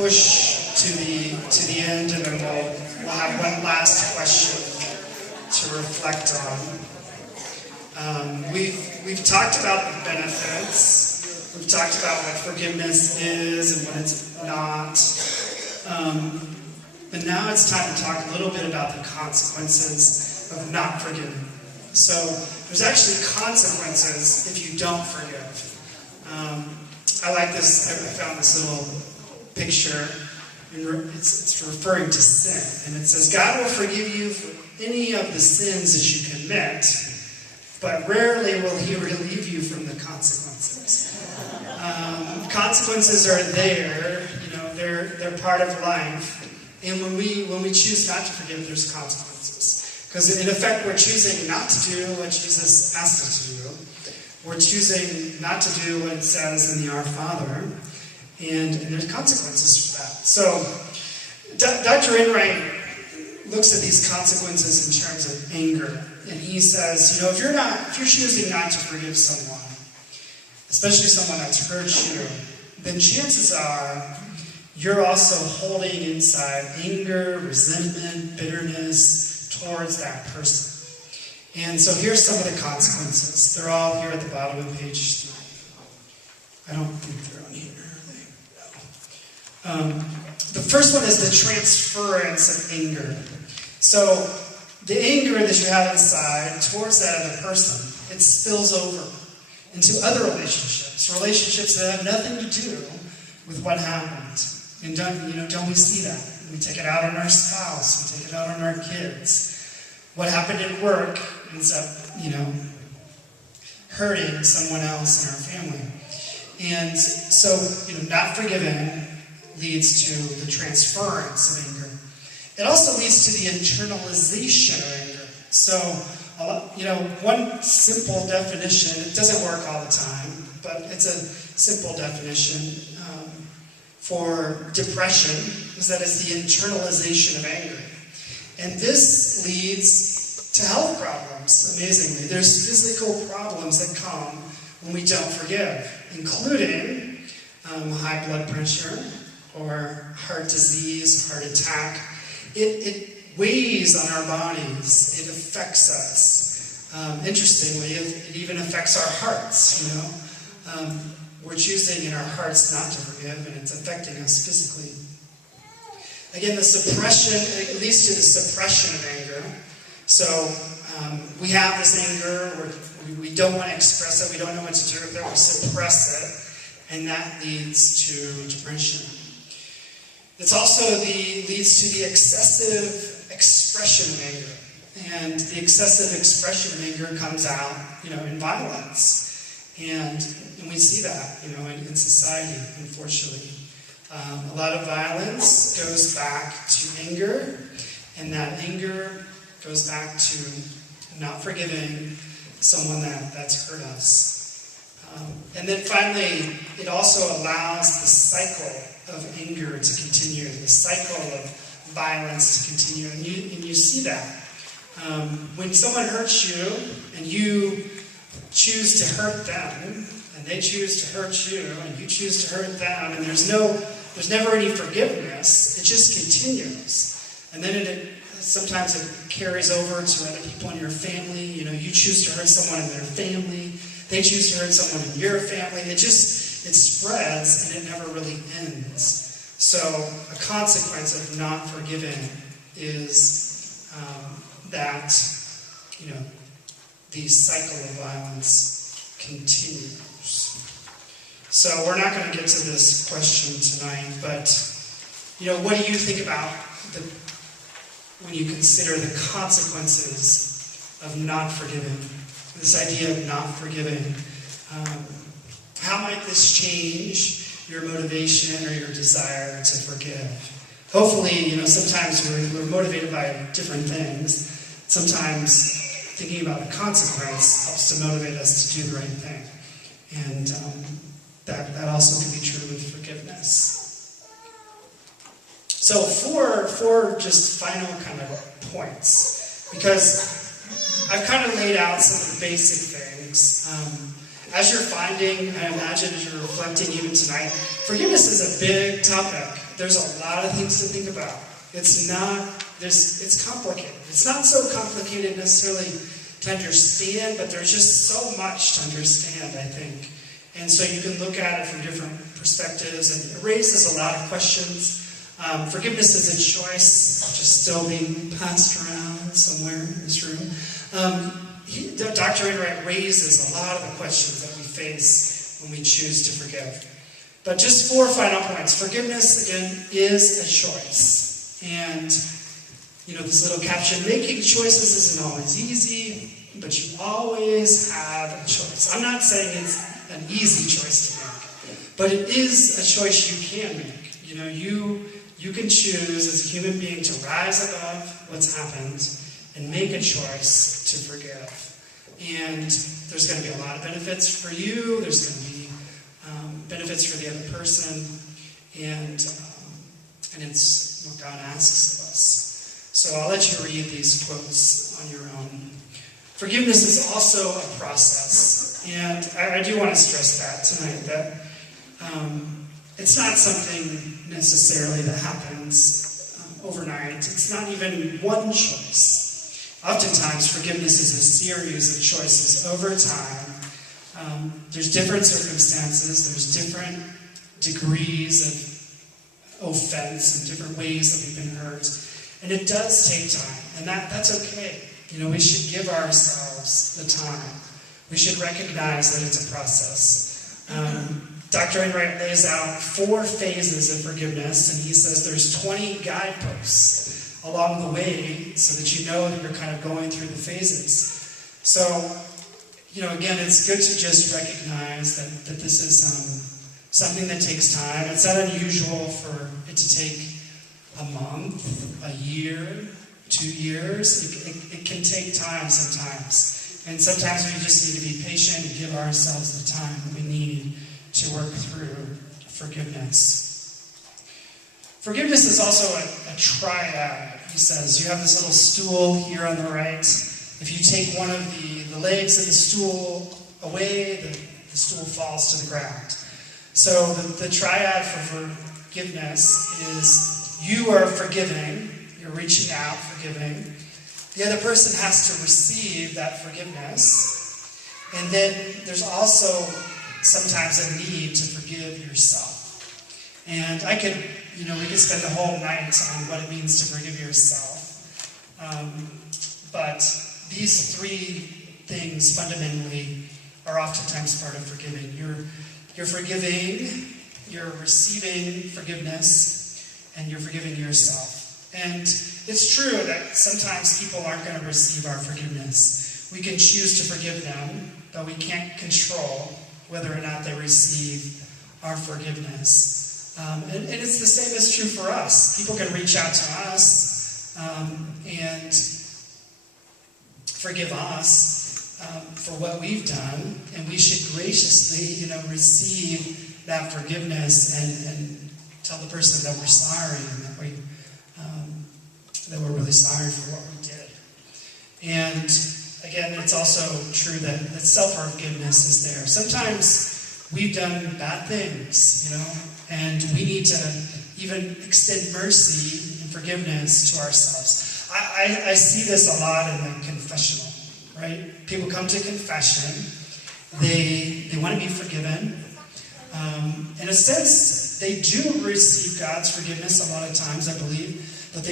push to the end, and then we'll have one last question to reflect on. We've talked about the benefits. We've talked about what forgiveness is and what it's not. But now it's time to talk a little bit about the consequences of not forgiving. So there's actually consequences if you don't forgive. I like this. I found this little picture. It's referring to sin. And it says, God will forgive you for any of the sins that you commit, but rarely will he relieve you from the consequences. Consequences are there. They're part of life. And when we choose not to forgive, there's consequences. Because in effect, we're choosing not to do what Jesus asked us to do. We're choosing not to do what it says in the Our Father. And there's consequences for that. So, Dr. Enright looks at these consequences in terms of anger. And he says, if you're choosing not to forgive someone, especially someone that's hurt you, then chances are you're also holding inside anger, resentment, bitterness towards that person. And so here's some of the consequences. They're all here at the bottom of page 3. I don't think they're on here, are they? No. The first one is the transference of anger. So the anger that you have inside towards that other person, it spills over into other relationships that have nothing to do with what happened. And don't we see that? We take it out on our spouse, we take it out on our kids. What happened at work ends up, hurting someone else in our family. And so, not forgiving leads to the transference of anger. It also leads to the internalization of anger. So, one simple definition, it doesn't work all the time, but it's a simple definition for depression, is that it's the internalization of anger. And this leads to health problems, amazingly. There's physical problems that come when we don't forgive, including high blood pressure or heart disease, heart attack. It weighs on our bodies. It affects us. Interestingly, it even affects our hearts, We're choosing in our hearts not to forgive, and it's affecting us physically. Again, the suppression, it leads to the suppression of anger. So we have this anger, we don't want to express it, we don't know what to do with it, we suppress it, and that leads to depression. It also leads to the excessive expression of anger. And the excessive expression of anger comes out, in violence. And we see that, in society, unfortunately. A lot of violence goes back to anger, and that anger goes back to not forgiving someone that's hurt us. And then finally, it also allows the cycle of anger to continue, the cycle of violence to continue. And you see that. When someone hurts you, and you choose to hurt them, and they choose to hurt you, and you choose to hurt them, and there's never any forgiveness. It just continues. And then sometimes it carries over to other people in your family. You choose to hurt someone in their family. They choose to hurt someone in your family. It spreads, and it never really ends. So a consequence of not forgiving is that, the cycle of violence continues. So we're not going to get to this question tonight, but, what do you think about when you consider the consequences of not forgiving? This idea of not forgiving. How might this change your motivation or your desire to forgive? Hopefully, sometimes we're motivated by different things. Sometimes thinking about the consequence helps to motivate us to do the right thing. And that also can be true with forgiveness. So four just final kind of points, because I've kind of laid out some of the basic things. As you're finding, I imagine as you're reflecting even tonight, forgiveness is a big topic. there's a lot of things to think about. It's complicated. It's not so complicated necessarily to understand, but there's just so much to understand, I think. And so you can look at it from different perspectives, and it raises a lot of questions. Forgiveness is a choice, which is still being passed around somewhere in this room. Dr. Enright raises a lot of the questions that we face when we choose to forgive. But just 4 final points. Forgiveness, again, is a choice. And, this little caption, making choices isn't always easy, but you always have a choice. I'm not saying it's an easy choice to make, but it is a choice you can make. You can choose as a human being to rise above what's happened and make a choice to forgive. And there's going to be a lot of benefits for you. There's going to be benefits for the other person. And it's what God asks of us. So I'll let you read these quotes on your own. Forgiveness is also a process. And I do want to stress that tonight, that it's not something necessarily that happens overnight. It's not even one choice. Oftentimes, forgiveness is a series of choices over time. There's different circumstances. There's different degrees of offense and different ways that we've been hurt. And it does take time. And that's okay. We should give ourselves the time. We should recognize that it's a process. Dr. Enright lays out 4 phases of forgiveness, and he says there's 20 guideposts along the way so that you know that you're kind of going through the phases. So, again, it's good to just recognize that this is something that takes time. It's not unusual for it to take a month, a year, 2 years. It can take time sometimes. And sometimes we just need to be patient and give ourselves the time that we need to work through forgiveness. Forgiveness is also a triad, he says. You have this little stool here on the right. If you take one of the legs of the stool away, the stool falls to the ground. So the triad for forgiveness is you are forgiving, you're reaching out, forgiving. The other person has to receive that forgiveness. And then there's also sometimes a need to forgive yourself. And we could spend the whole night on what it means to forgive yourself. But these 3 things fundamentally are oftentimes part of forgiving. You're forgiving, you're receiving forgiveness, and you're forgiving yourself. And it's true that sometimes people aren't going to receive our forgiveness. We can choose to forgive them, but we can't control whether or not they receive our forgiveness. And it's the same is true for us. People can reach out to us and forgive us for what we've done, and we should graciously, receive that forgiveness and tell the person that we're sorry and that we're really sorry for what we did. And again, it's also true that self-forgiveness is there. Sometimes we've done bad things, and we need to even extend mercy and forgiveness to ourselves. I see this a lot in the confessional, right? People come to confession. They want to be forgiven. In a sense, they do receive God's forgiveness a lot of times, I believe, but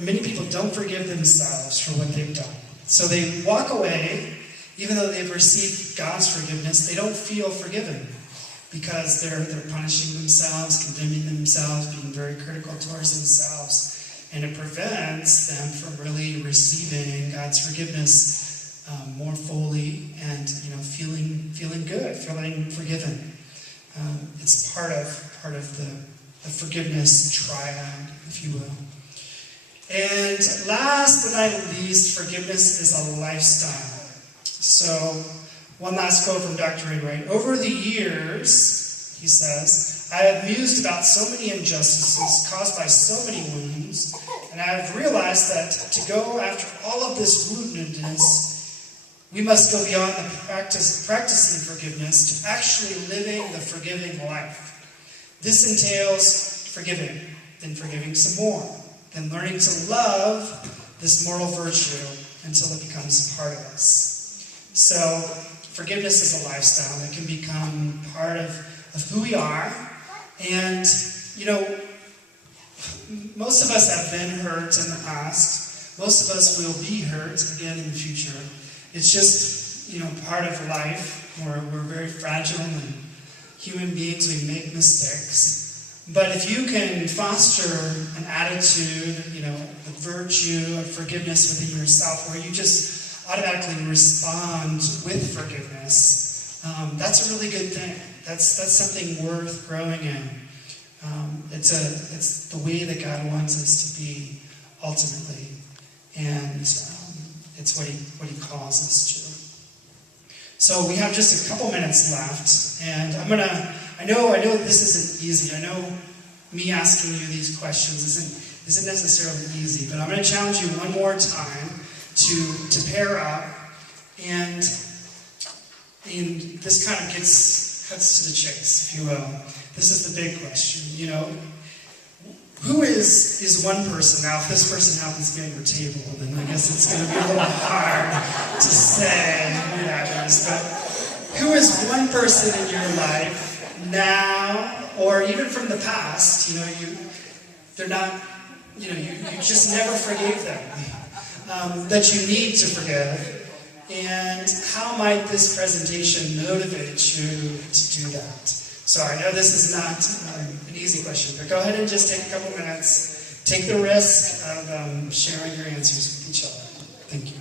many people don't forgive themselves for what they've done. So they walk away, even though they've received God's forgiveness, they don't feel forgiven because they're punishing themselves, condemning themselves, being very critical towards themselves, and it prevents them from really receiving God's forgiveness more fully and feeling good, feeling forgiven. It's part of the forgiveness triad, if you will. And last but not least, forgiveness is a lifestyle. So, one last quote from Dr. Enright. Over the years, he says, I have mused about so many injustices caused by so many wounds, and I have realized that to go after all of this woundedness, we must go beyond the practicing forgiveness to actually living the forgiving life. This entails forgiving, then forgiving some more, then learning to love this moral virtue until it becomes part of us. So forgiveness is a lifestyle that can become part of who we are. And, most of us have been hurt in the past. Most of us will be hurt again in the future. It's just, part of life. We're very fragile and human beings, we make mistakes. But if you can foster an attitude, a virtue of forgiveness within yourself, where you just automatically respond with forgiveness, that's a really good thing. That's something worth growing in. It's the way that God wants us to be ultimately, and it's what He calls us to. So we have just a couple minutes left, and I know this isn't easy. I know me asking you these questions isn't necessarily easy, but I'm going to challenge you one more time to pair up, and this kind of cuts to the chase, if you will. This is the big question, who is one person? Now, if this person happens to be at your table, then I guess it's going to be a little hard to say who that is. But who is one person in your life now, or even from the past? They're not. You just never forgave them. That you need to forgive. And how might this presentation motivate you to do that? So I know this is not an easy question, but go ahead and just take a couple minutes. Take the risk of sharing your answers with each other. Thank you.